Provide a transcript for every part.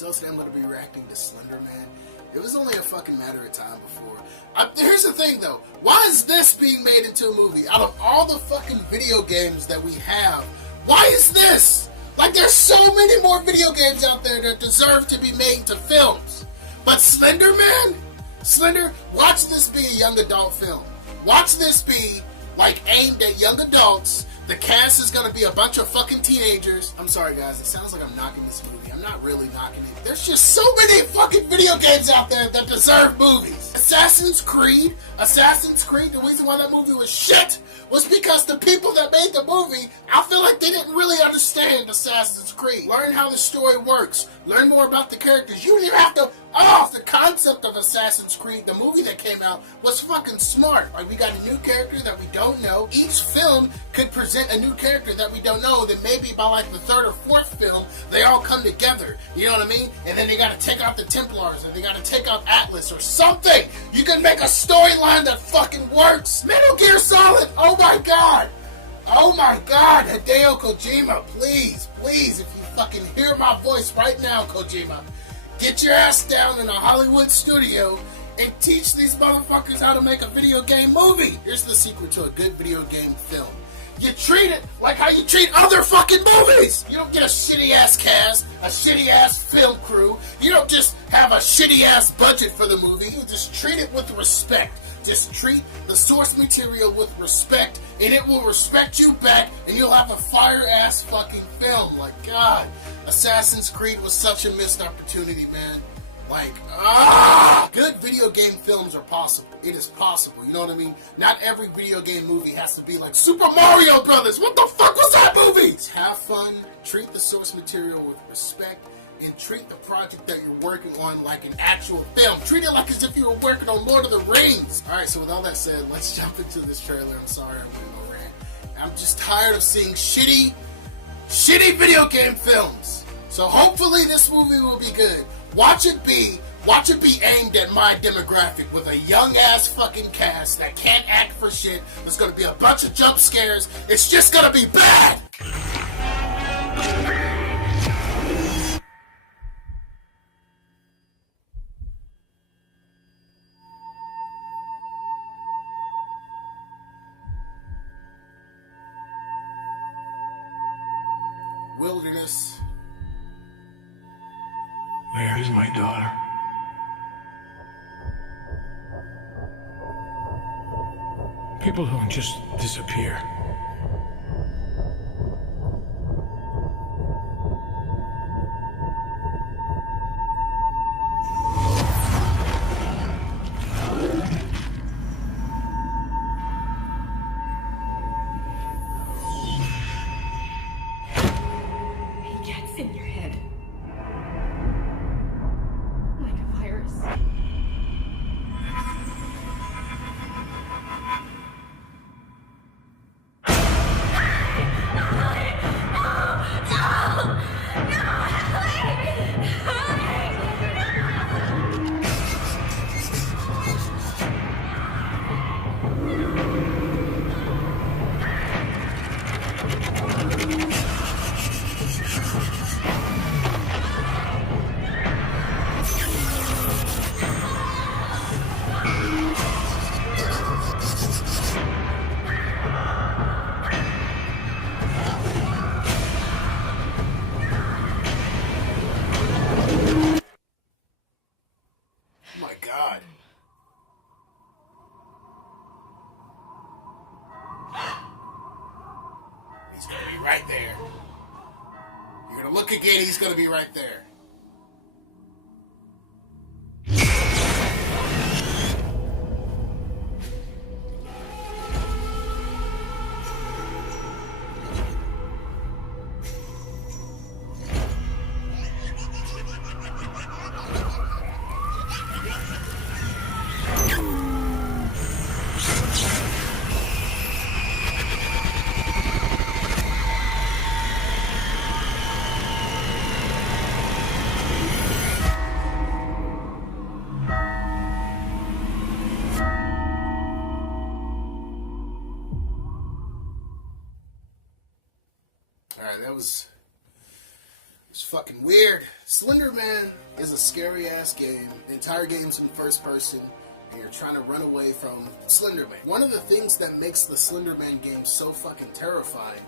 So today I'm going to be reacting to Slender, man. It was only a fucking matter of time before. Here's the thing, though. Why is this being made into a movie? Out of all the fucking video games that we have, why is this? Like, there's so many more video games out there that deserve to be made into films. But Slender, man? Slender, watch this be a young adult film. Watch this be, like, aimed at young adults. The cast is going to be a bunch of fucking teenagers. I'm sorry, guys. It sounds like I'm knocking this movie. I'm not really knocking it. There's just so many fucking video games out there that deserve movies. Assassin's Creed, the reason why that movie was shit was because the people that made the movie, I feel like they didn't really understand Assassin's Creed. Learn how the story works. Learn more about the characters. You didn't even have to... Oh, the concept of Assassin's Creed, the movie that came out, was fucking smart. Like, we got a new character that we don't know. Each film could present a new character that we don't know. Then maybe by like the third or fourth film, they all come together. You know what I mean? And then they gotta take out the Templars, and they gotta take out Atlas or something. You can make a storyline that fucking works. Metal Gear Solid, oh my god. Oh my god, Hideo Kojima, please, if you fucking hear my voice right now, Kojima, get your ass down in a Hollywood studio and teach these motherfuckers how to make a video game movie. Here's the secret to a good video game film. You treat it like how you treat other fucking movies. You don't get a shitty ass cast, a shitty ass film crew. You don't just have a shitty ass budget for the movie. You just treat it with respect. Just treat the source material with respect, and it will respect you back, and you'll have a fire-ass fucking film. Like, God, Assassin's Creed was such a missed opportunity, man. Like, good video game films are possible. It is possible, you know what I mean? Not every video game movie has to be like Super Mario Brothers. What the fuck was that movie? Just have fun, treat the source material with respect, and treat the project that you're working on like an actual film. Treat it like as if you were working on Lord of the Rings. Alright, so with all that said, let's jump into this trailer. I'm sorry, I'm going to rant. I'm just tired of seeing shitty video game films. So hopefully this movie will be good. Watch it be aimed at my demographic with a young ass fucking cast that can't act for shit. There's gonna be a bunch of jump scares. It's just gonna be bad! Wilderness. Where is my daughter? People don't just disappear. He gets in your head. Like a virus. He's gonna be right there. You're gonna look again, he's gonna be right there. Alright, that was It's fucking weird. Slender Man is a scary ass game. The entire game's in first person, and you're trying to run away from Slender Man. One of the things that makes the Slender Man game so fucking terrifying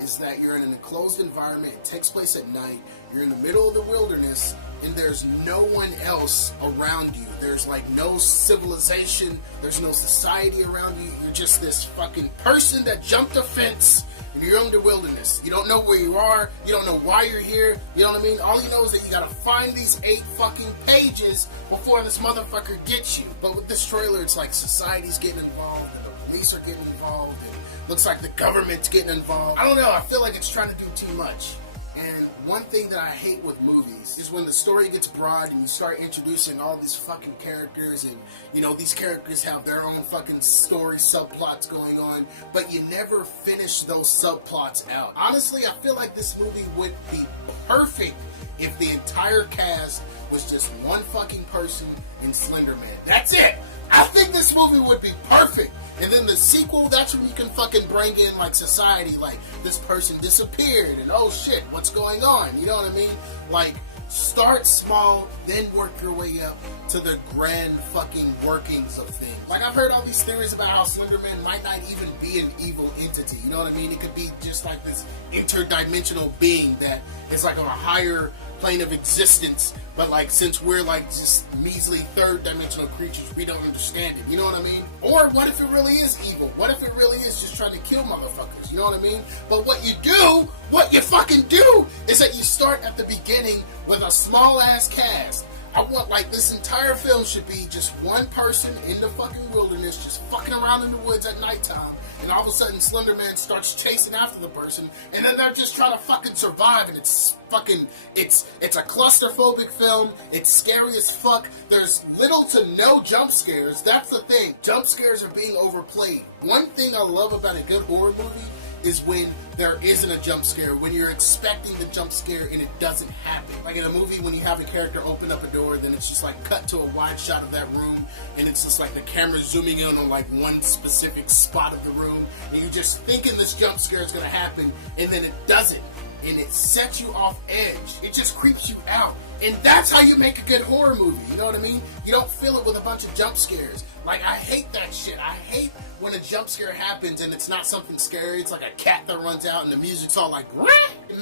is that you're in an enclosed environment, it takes place at night, you're in the middle of the wilderness, and there's no one else around you. There's like no civilization, there's no society around you, you're just this fucking person that jumped a fence, and you're in the wilderness. You don't know where you are, you don't know why you're here, you know what I mean? All you know is that you gotta find these 8 fucking pages before this motherfucker gets you. But with this trailer, it's like society's getting involved, and the police are getting involved, and looks like the government's getting involved. I don't know, I feel like it's trying to do too much. And one thing that I hate with movies is when the story gets broad and you start introducing all these fucking characters, and, you know, these characters have their own fucking story subplots going on, but you never finish those subplots out. Honestly, I feel like this movie would be perfect if the entire cast was just one fucking person in Slender Man. That's it! I think this movie would be perfect. And then the sequel, that's when you can fucking bring in like society, like this person disappeared and oh shit, what's going on? You know what I mean? Like, start small, then work your way up to the grand fucking workings of things. Like, I've heard all these theories about how Slender Man might not even be an evil entity. You know what I mean? It could be just like this interdimensional being that is like on a higher plane of existence, but like since we're like just measly third dimensional creatures, we don't understand it. You know what I mean? Or what if it really is evil? What if it really is just trying to kill motherfuckers? You know what I mean? But what you fucking do is that you start at the beginning with a small ass cast. I want, like, this entire film should be just one person in the fucking wilderness just fucking around in the woods at nighttime, and all of a sudden Slender Man starts chasing after the person, and then they're just trying to fucking survive, and it's a claustrophobic film, it's scary as fuck, there's little to no jump scares. That's the thing, jump scares are being overplayed. One thing I love about a good horror movie is when there isn't a jump scare, when you're expecting the jump scare and it doesn't happen. Like in a movie when you have a character open up a door, then it's just like cut to a wide shot of that room, and it's just like the camera zooming in on like one specific spot of the room, and you're just thinking this jump scare is gonna happen, and then it doesn't. And it sets you off edge. It just creeps you out. And that's how you make a good horror movie, you know what I mean? You don't fill it with a bunch of jump scares. Like, I hate that shit. I hate when a jump scare happens and it's not something scary. It's like a cat that runs out and the music's all like, Rah!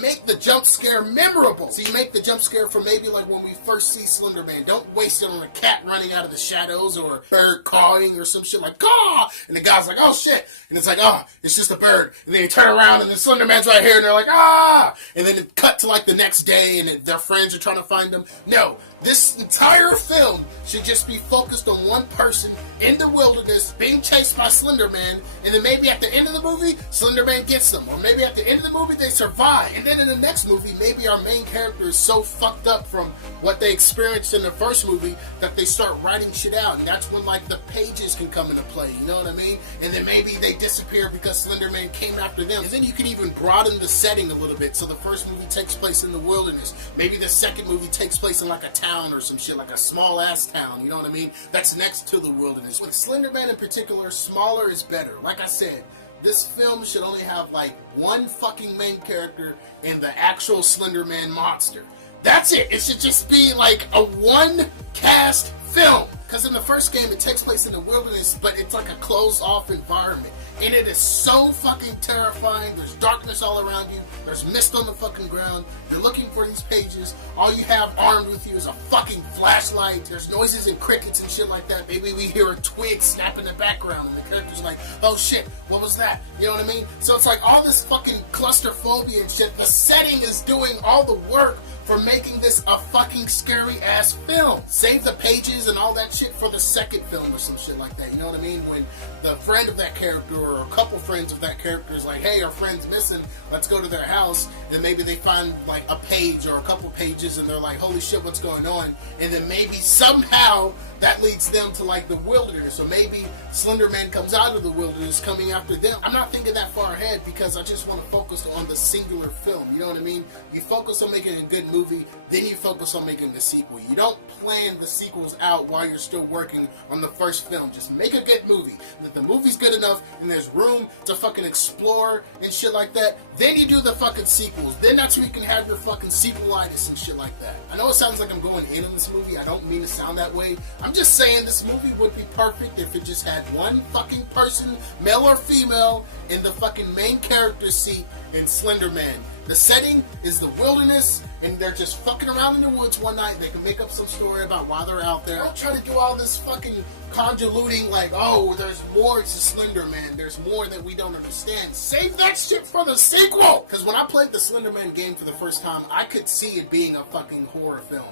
Make the jump scare memorable. So you make the jump scare for maybe like when we first see Slender Man. Don't waste it on a cat running out of the shadows or a bird cawing or some shit like, caw! And the guy's like, oh shit! And it's like, ah, it's just a bird. And then you turn around and the Slender Man's right here and they're like, ah! And then it cut to like the next day and their friends are trying to find them. No, this entire film should just be focused on one person in the wilderness being chased by Slender Man, and then maybe at the end of the movie, Slender Man gets them, or maybe at the end of the movie they survive, and then in the next movie, maybe our main character is so fucked up from what they experienced in the first movie that they start writing shit out, and that's when like the pages can come into play, you know what I mean? And then maybe they disappear because Slender Man came after them, and then you can even broaden the setting a little bit, so the first movie takes place in the wilderness, maybe the second movie takes place in like a town or some shit, like a small ass town, you know what I mean? That's next to the wilderness. With Slender Man in particular, smaller is better. Like I said, this film should only have like one fucking main character and the actual Slender Man monster. That's it. It should just be like a one cast film. Because in the first game, it takes place in the wilderness, but it's like a closed off environment. And it is so fucking terrifying. There's darkness all around you. There's mist on the fucking ground. You're looking for these pages. All you have armed with you is a fucking flashlight. There's noises and crickets and shit like that. Maybe we hear a twig snap in the background and the character's like, oh shit, what was that? You know what I mean? So it's like all this fucking claustrophobia and shit. The setting is doing all the work for making this a fucking scary ass film. Save the pages and all that shit for the second film or some shit like that. You know what I mean? When the friend of that character or a couple friends of that character is like, hey, our friend's missing, let's go to their house. Then maybe they find like a page or a couple pages and they're like, holy shit, what's going on? And then maybe somehow that leads them to like the wilderness, or maybe Slender Man comes out of the wilderness coming after them. I'm not thinking that far ahead because I just want to focus on the singular film. You know what I mean? You focus on making a good movie, then you focus on making the sequel. You don't plan the sequels out while you're still working on the first film. Just make a good movie. And if the movie's good enough and there's room to fucking explore and shit like that, then you do the fucking sequels. Then that's where you can have your fucking sequelitis and shit like that. I know it sounds like I'm going in on this movie. I don't mean to sound that way. I'm just saying this movie would be perfect if it just had one fucking person, male or female, in the fucking main character seat in Slender Man. The setting is the wilderness, and they're just fucking around in the woods one night. They can make up some story about why they're out there. Don't try to do all this fucking convoluting like, oh, there's more to Slender Man. There's more that we don't understand. Save that shit for the sequel! Because when I played the Slender Man game for the first time, I could see it being a fucking horror film.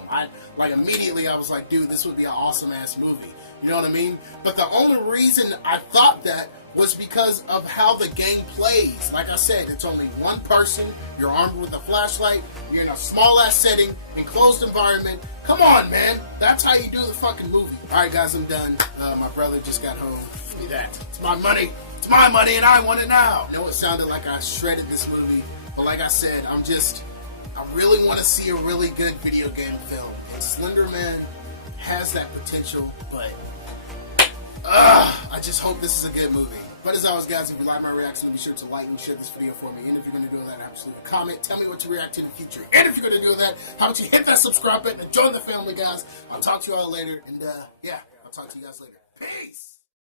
Immediately I was like, dude, this would be an awesome-ass movie. You know what I mean? But the only reason I thought that was because of how the game plays. Like I said, it's only one person, you're armed with a flashlight, you're in a small-ass setting, enclosed environment. Come on, man. That's how you do the fucking movie. Alright, guys, I'm done. My brother just got home. Give me that. It's my money. It's my money, and I want it now. I know it sounded like I shredded this movie, but like I said, I really want to see a really good video game film. And Slender Man has that potential, but I just hope this is a good movie. But as always, guys, if you like my reaction, be sure to like and share this video for me. And if you're going to do that, absolutely comment. Tell me what you react to in the future. And if you're going to do that, how about you hit that subscribe button and join the family, guys. I'll talk to you all later. And, yeah, I'll talk to you guys later. Peace!